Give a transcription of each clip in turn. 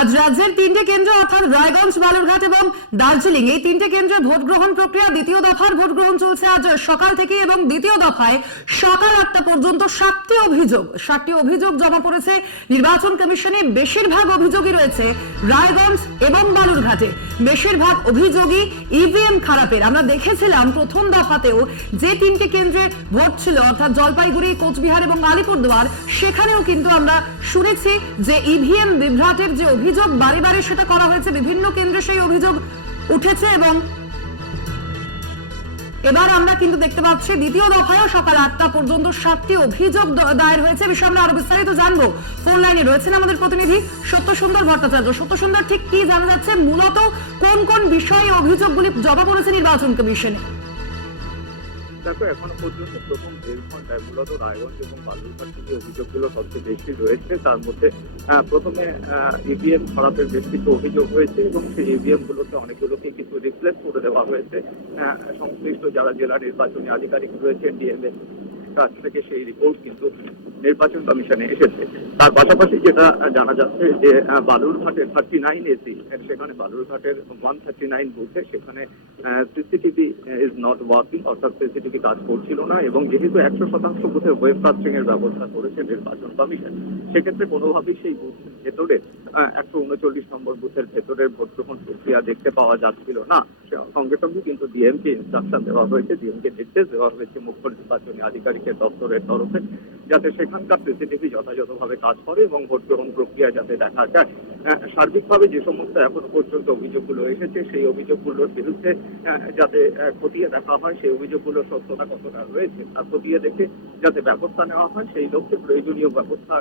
আজ রাজ্যের তিনটে কেন্দ্র অর্থাৎ রায়গঞ্জ, বালুরঘাট এবং দার্জিলিং এই তিনটে কেন্দ্রে ভোট গ্রহণ প্রক্রিয়া দ্বিতীয় দফার ভোট গ্রহণ চলছে আজ সকাল থেকে এবং দ্বিতীয় দফায় সকাল 8টা পর্যন্ত 60টি অভিযোগ জমা পড়েছে নির্বাচন কমিশনে। বেশিরভাগ অভিযোগই রয়েছে রায়গঞ্জ এবং বালুরঘাটে। বেশিরভাগ অভিযোগই ইভিএম খারাপের। আমরা দেখেছিলাম প্রথম দফাতেও যে তিনটে কেন্দ্রের ভোট ছিল অর্থাৎ জলপাইগুড়ি, কোচবিহার এবং আলিপুরদুয়ার, সেখানেও কিন্তু আমরা শুনেছি যে ইভিএম বিভ্রাটের যে অভিযোগ বারে বারে সেটা করা হয়েছে, বিভিন্ন কেন্দ্রে সেই অভিযোগ উঠেছে এবং এবার আমরা কিন্তু দেখতে পাচ্ছি দ্বিতীয় দফায়ও সকাল 8টা পর্যন্ত 7টি অভিযোগ দায়ের হয়েছে। বিষয়ে আমরা আরো বিস্তারিত জানবো। ফোন লাইনে রয়েছেন আমাদের প্রতিনিধি সত্যসুন্দর ভট্টাচার্য। সত্যসুন্দর, ঠিক কি জানা যাচ্ছে, মূলত কোন কোন বিষয়ে অভিযোগগুলি জমা পড়েছে নির্বাচন কমিশনে? দেখো, এখনো পর্যন্ত প্রথম 1.5 ঘন্টায় মূলত রায়গঞ্জ এবং বালুরঘাট থেকে অভিযোগগুলো সবচেয়ে বেশি রয়েছে। তার মধ্যে প্রথমে ইভিএম খারাপের বেশ কিছু অভিযোগ হয়েছে এবং সেই ইভিএম গুলোকে অনেকগুলোকে কিছু রিপ্লেস করে দেওয়া হয়েছে। সংশ্লিষ্ট যারা জেলা নির্বাচনী আধিকারিক রয়েছেন ডিএমএ কাছ থেকে সেই রিপোর্ট কিন্তু নির্বাচন কমিশনে এসেছে। তার পাশাপাশি যেটা জানা যাচ্ছে যে বালুরঘাটের 39 এসি, সেখানে বালুরঘাটের 139 বুথে সেখানে সিসিটিভি ইজ নট ওয়ার্কিং, অর্থাৎ সিসিটিভি কাজ করছিল না। এবং যেহেতু 100% বুথে ওয়েব কাস্টিং এর ব্যবস্থা করেছে নির্বাচন কমিশন, সেক্ষেত্রে কোনোভাবেই সেই বুথের ভেতরে 139 নম্বর বুথের ভেতরের ভোট গ্রহণ প্রক্রিয়া দেখতে পাওয়া যাচ্ছিল না। সঙ্গে সঙ্গে কিন্তু ডিএমকে ইনস্ট্রাকশন দেওয়া হয়েছে, ডিএমকে নির্দেশ দেওয়া হয়েছে মুখ্য নির্বাচনী আধিকারিকের দপ্তরের তরফে, যাতে সেখানকার সিসিটিভি যথাযথভাবে কাজ করে এবং ভোট গ্রহণ প্রক্রিয়া যাতে দেখা যায়। সার্বিকভাবে যে সমস্ত এখনো পর্যন্ত অভিযোগগুলো এসেছে সেই অভিযোগগুলোর বিরুদ্ধে যাতে খতিয়ে দেখা হয়, সেই অভিযোগগুলোর সত্যতা কতটা রয়েছে তা খতিয়ে দেখে যাতে ব্যবস্থা নেওয়া হয়, সেই লক্ষ্যে প্রয়োজনীয় ব্যবস্থা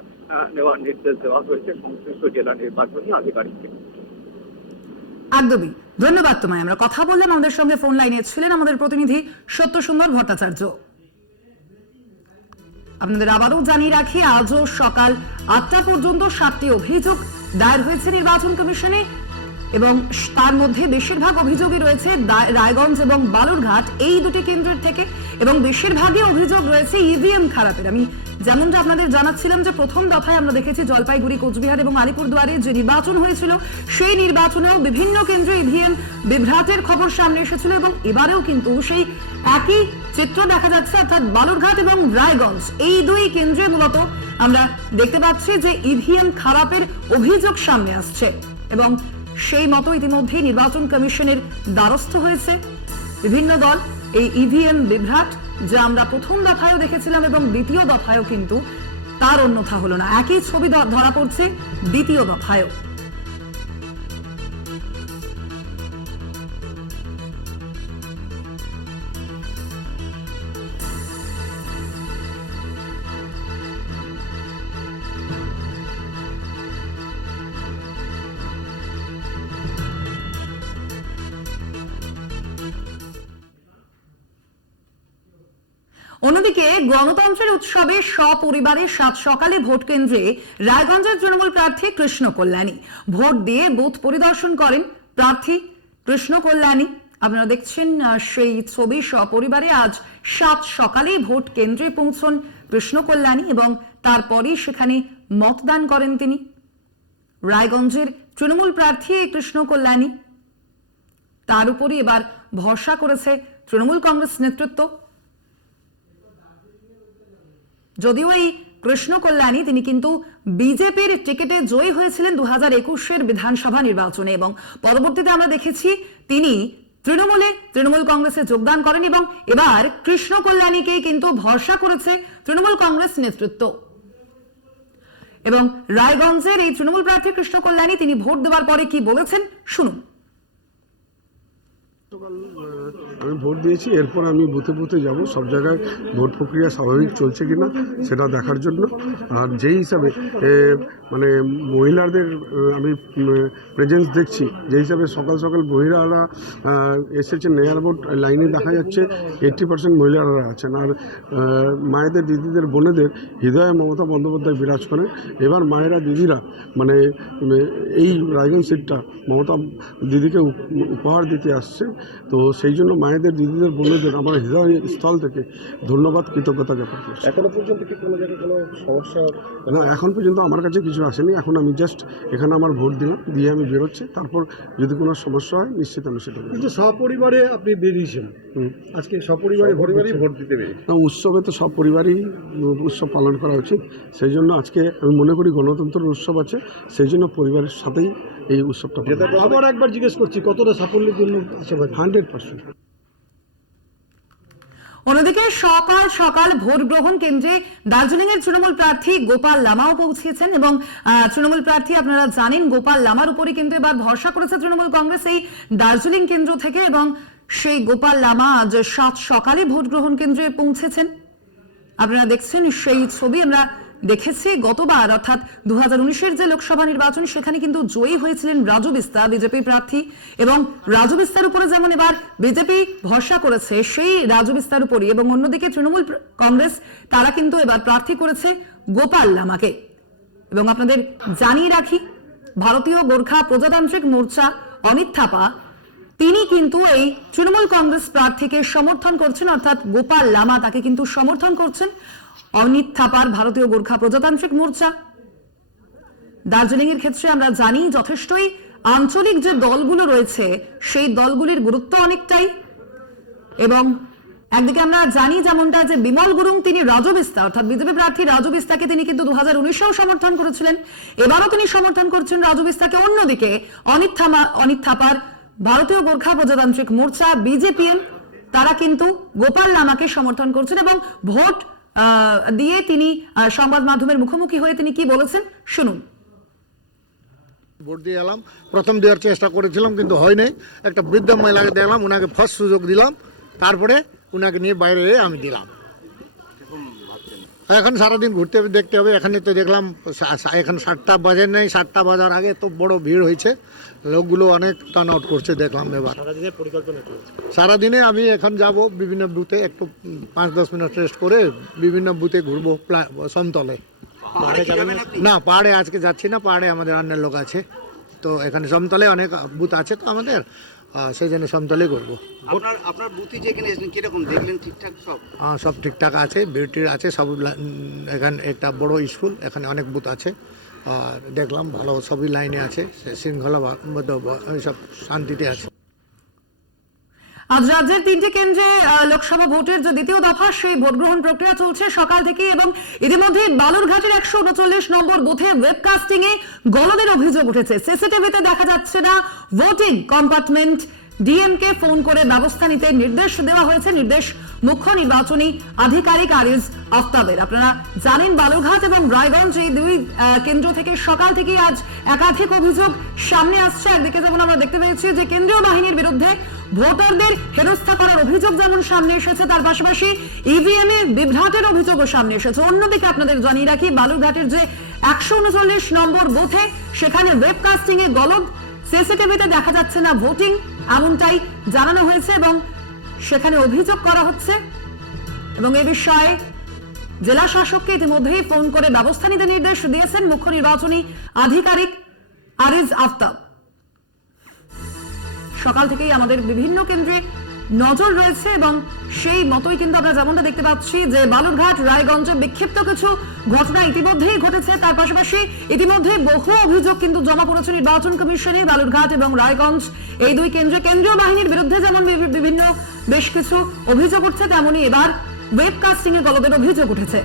নেওয়ার নির্দেশ দেওয়া হয়েছে সংশ্লিষ্ট জেলা নির্বাচনী আধিকারিককে। একদমই ধন্যবাদ তোমায়। আমরা কথা বললাম, আমাদের সঙ্গে ফোন লাইনে ছিলেন আমাদের প্রতিনিধি সত্যসুন্দর ভট্টাচার্য। আপনাদের আবারও জানিয়ে রাখি, আজও সকাল 8টা পর্যন্ত 7টি অভিযোগ দায়ের হয়েছে নির্বাচন কমিশনে এবং তার মধ্যে বেশিরভাগ অভিযোগই রয়েছে রায়গঞ্জ এবং বালুরঘাট এই দুটি কেন্দ্রের থেকে এবং বেশিরভাগই অভিযোগ রয়েছে ইভিএম খারাপের। আমি যেমনটা আপনাদের জানাচ্ছিলাম যে প্রথম দফায় আমরা দেখেছি জলপাইগুড়ি, কোচবিহার এবং আলিপুরদুয়ারে যে নির্বাচন হয়েছিল সেই নির্বাচনেও বিভিন্ন কেন্দ্রে ইভিএম বিভ্রাটের খবর সামনে এসেছিল এবং এবারেও কিন্তু সেই একই চিত্র দেখা যাচ্ছে, অর্থাৎ বালুরঘাট এবং রায়গঞ্জ এই দুই কেন্দ্রে মূলত আমরা দেখতে পাচ্ছি যে ইভিএম খারাপের অভিযোগ সামনে আসছে এবং সেই মতো ইতিমধ্যে নির্বাচন কমিশনের দ্বারস্থ হয়েছে বিভিন্ন দল। এই ইভিএম বিভ্রাট যা আমরা প্রথম দফায়ও দেখেছিলাম এবং দ্বিতীয় দফায়ও কিন্তু তার অন্যথা হলো না, একই ছবি ধরা পড়ছে দ্বিতীয় দফায়ও। অন্যদিকে গণতন্ত্রের উৎসবে সপরিবারে সাত সকালে ভোট কেন্দ্রে রায়গঞ্জের তৃণমূল প্রার্থী কৃষ্ণ কল্যাণী ভোট দিয়ে বুথ পরিদর্শন করেন প্রার্থী কৃষ্ণ কল্যাণী। আপনারা দেখছেন সেই ছবি। সপরিবারে আজ 7 সকালেই ভোট কেন্দ্রে পৌঁছন কৃষ্ণ কল্যাণী এবং তারপরেই সেখানে মতদান করেন তিনি। রায়গঞ্জের তৃণমূল প্রার্থী কৃষ্ণ কল্যাণী, তার উপরই এবার ভরসা করেছে তৃণমূল কংগ্রেস নেতৃত্ব। যদিও এই কৃষ্ণ কল্যাণী তিনি কিন্তু বিজেপির টিকিটে জয়ী হয়েছিলেন 2021-এর বিধানসভা নির্বাচনে এবং পরবর্তীতে আমরা দেখেছি তিনি তৃণমূল কংগ্রেসে যোগদান করেন এবং এবার কৃষ্ণ কল্যাণীকেই কিন্তু ভরসা করেছে তৃণমূল কংগ্রেস নেতৃত্ব। এবং রায়গঞ্জের এই তৃণমূল প্রার্থী কৃষ্ণ কল্যাণী তিনি ভোট দেওয়ার পরে কি বলেছেন শুনুন। আমি ভোট দিয়েছি, এরপর আমি বুথে বুথে যাব, সব জায়গায় ভোট প্রক্রিয়া স্বাভাবিক চলছে কিনা সেটা দেখার জন্য। আর যেই হিসাবে মানে মহিলাদের আমি প্রেজেন্স দেখছি, যে হিসাবে সকাল সকাল মহিলারা এসেছে, নেয়ার ভোট লাইনে দেখা যাচ্ছে 80% মহিলারা আছেন। আর মায়েদের, দিদিদের, বোনেদের হৃদয়ে মমতা বন্দ্যোপাধ্যায় বিরাজ করেন। এবার মায়েরা, দিদিরা মানে এই রায়গঞ্জ সিটটা মমতা দিদিকে উপহার দিতে আসছে। তো সেই জন্য মায়ের মায়েদের, দিদিদের, বোনদের আমার হৃদয় স্থল থেকে ধন্যবাদ, কৃতজ্ঞতা জ্ঞাপন করছি। এখনো পর্যন্ত কি কোনো জায়গায় কোনো সমস্যা? না, এখন পর্যন্ত আমার কাছে কিছু আসেনি। এখন আমি জাস্ট এখানে আমার ভোট দিলাম, দিয়ে আমি বেরোচ্ছি। তারপর যদি কোনো সমস্যা হয় নিশ্চিত আমি সেটা বলবো। কিন্তু সপরিবারে আপনি বেরিয়েছেন, আজকে সপরিবারে ভোট দিতে পেরেছি। না, উৎসবে তো সব পরিবারই উৎসব পালন করা উচিত। সেই জন্য আজকে আমি মনে করি গণতন্ত্রের উৎসব আছে, সেই জন্য পরিবারের সাথেই এই উৎসবটা আবার একবার জিজ্ঞেস করছি, কতটা সাফল্যের জন্য আশাবাদী? 100%। অন্যদিকে সকাল সকাল ভোট গ্রহণ কেন্দ্রে দার্জিলিং এর তৃণমূল প্রার্থী গোপাল লামাও পৌঁছেছেন এবং তৃণমূল প্রার্থী আপনারা জানেন গোপাল লামার উপরই কিন্তু এবার ভরসা করেছে তৃণমূল কংগ্রেস এই দার্জিলিং কেন্দ্র থেকে, এবং সেই গোপাল লামা আজ 7 সকালে ভোট গ্রহণ কেন্দ্রে পৌঁছেছেন। আপনারা দেখছেন সেই ছবি আমরা দেখেছি গতবার, অর্থাৎ 2019-এর যে লোকসভা নির্বাচন সেখানে কিন্তু জয়ী হয়েছিলেন রাজু বিস্তা, বিজেপি প্রার্থী, এবং রাজু বিস্তার উপরে যেমন এবার বিজেপি ভরসা করেছে সেই রাজু বিস্তার উপরই, এবং অন্যদিকে তৃণমূল কংগ্রেস তারা কিন্তু এবার প্রার্থী করেছে গোপাল লামাকে। এবং আপনাদের জানিয়ে রাখি, ভারতীয় গোর্খা প্রজাতান্ত্রিক মোর্চা অমিত থাপা তিনি কিন্তু এই তৃণমূল কংগ্রেস প্রার্থীকে সমর্থন করছেন, অর্থাৎ গোপাল লামা তাকে কিন্তু সমর্থন করছেন। অমিত থাপার ভারতীয় গোর্খা প্রজাতান্ত্রিক মোর্চা দার্জিলিং এর ক্ষেত্রে আমরা জানি যথেষ্টই আঞ্চলিক যে দলগুলো রয়েছে সেই দলগুলির গুরুত্ব অনেকটাই, এবং একদিকে আমরা জানি যেমনটা যে বিমল গুরুং তিনি রাজু বিস্তা অর্থাৎ বিজেপি প্রার্থী রাজু বিস্তাকে তিনি কিন্তু 2019-এও সমর্থন করেছিলেন, এবারও তিনি সমর্থন করছেন রাজু বিস্তাকে। অন্যদিকে অমিত থাপার ভারতীয় গোর্খা প্রজাতান্ত্রিক মোর্চা বিজেপিএম তারা কিন্তু গোপাল লামাকে সমর্থন করছেন, এবং ভোট দিয়ে তিনি সংবাদ মাধ্যমের মুখোমুখি হয়ে তিনি কি বলেছেন শুনুন। ভোট দিয়ে এলাম, প্রথম দেওয়ার চেষ্টা করেছিলাম কিন্তু হয়নি। একটা বৃদ্ধ মহিলাকে দেখলাম, ওনাকে ফার্স্ট সুযোগ দিলাম, তারপরে ওনাকে নিয়ে বাইরে আমি দিলাম। এখন সারাদিন ঘুরতে হবে, দেখতে হবে। এখানে তো দেখলাম এখন 7টা বাজে নেই, 7টা বাজার আগে তো বড় ভিড় হয়েছে, লোকগুলো অনেক টার্ন আউট করছে দেখলাম। এবার সারাদিনে আমি এখন যাব বিভিন্ন বুথে, একটু 5-10 মিনিট রেস্ট করে বিভিন্ন বুথে ঘুরবো সমতলে। না, পাহাড়ে আজকে যাচ্ছি না, পাহাড়ে আমাদের অন্য লোক আছে, তো এখানে সমতলে অনেক বুথ আছে তো আমাদের, সেই জন্য সমতলে করবো। আপনার বুথে যে এখানে এসেছেন কিরকম দেখলেন? ঠিকঠাক সব? হ্যাঁ, সব ঠিকঠাক আছে, বিউটির আছে সব। এখানে একটা বড় স্কুল, এখানে অনেক বুথ আছে, আর দেখলাম ভালো সবই লাইনে আছে, শৃঙ্খলা সব শান্তিতে আছে। আজ রাজ্যের 3টে কেন্দ্রে লোকসভা ভোটের যে দ্বিতীয় দফা সেই ভোট গ্রহণ প্রক্রিয়া চলছে সকাল থেকে, এবং ইতিমধ্যে বালুরঘাটের 139 নম্বর বুথে ওয়েবকাস্টিং এ গলদের অভিযোগ উঠেছে। সিসিটিভিতে দেখা যাচ্ছে না ভোটিং কম্পার্টমেন্ট। ডিএমকে ফোন করে ব্যবস্থা নিতে নির্দেশ দেওয়া হয়েছে, নির্দেশ মুখ্য নির্বাচনী আধিকারিক আরিজ আফতাবের। আপনারা জানেন বালুরঘাট এবং রায়গঞ্জ এই দুই কেন্দ্র থেকে সকাল থেকে আজ একাধিক অভিযোগ সামনে আসছে। একদিকে যেমন আমরা দেখতে পেয়েছি যে কেন্দ্রীয় বাহিনীর বিরুদ্ধে ভোটারদের হেনস্থা করার অভিযোগ যেমন সামনে এসেছে, তার পাশাপাশি ইভিএম এ বিভ্রাটের অভিযোগও সামনে এসেছে। অন্যদিকে আপনাদের জানিয়ে রাখি, বালুরঘাটের যে 139 নম্বর বুথে সেখানে ওয়েবকাস্টিং এ গলদ, সিসিটিভিতে দেখা যাচ্ছে না ভোটিং, এমনটাই জানানো হয়েছে এবং সেখানে অভিযোগ করা হচ্ছে। এবং এ বিষয়ে জেলা শাসককে ইতিমধ্যেই ফোন করে ব্যবস্থা নিতে নির্দেশ দিয়েছেন মুখ্য নির্বাচনী আধিকারিক আরিজ আফতাব। সকাল থেকেই আমাদের বিভিন্ন কেন্দ্রে নজর রয়েছে এবং সেই মতোই কিন্তু আমরা যেমনটা দেখতে পাচ্ছি যে বালুরঘাট রায়গঞ্জে বিক্ষিপ্ত কিছু ঘটনা ইতিমধ্যেই ঘটেছে, তার পাশাপাশি ইতিমধ্যে বহু অভিযোগ কিন্তু জমা পড়েছে নির্বাচন কমিশনে। বালুরঘাট এবং রায়গঞ্জ এই দুই কেন্দ্রে কেন্দ্রীয় বাহিনীর বিরুদ্ধে যেমন বিভিন্ন বেশ কিছু অভিযোগ উঠছে, তেমনি এবার ওয়েবকাস্টিং এ গলদের অভিযোগ উঠেছে।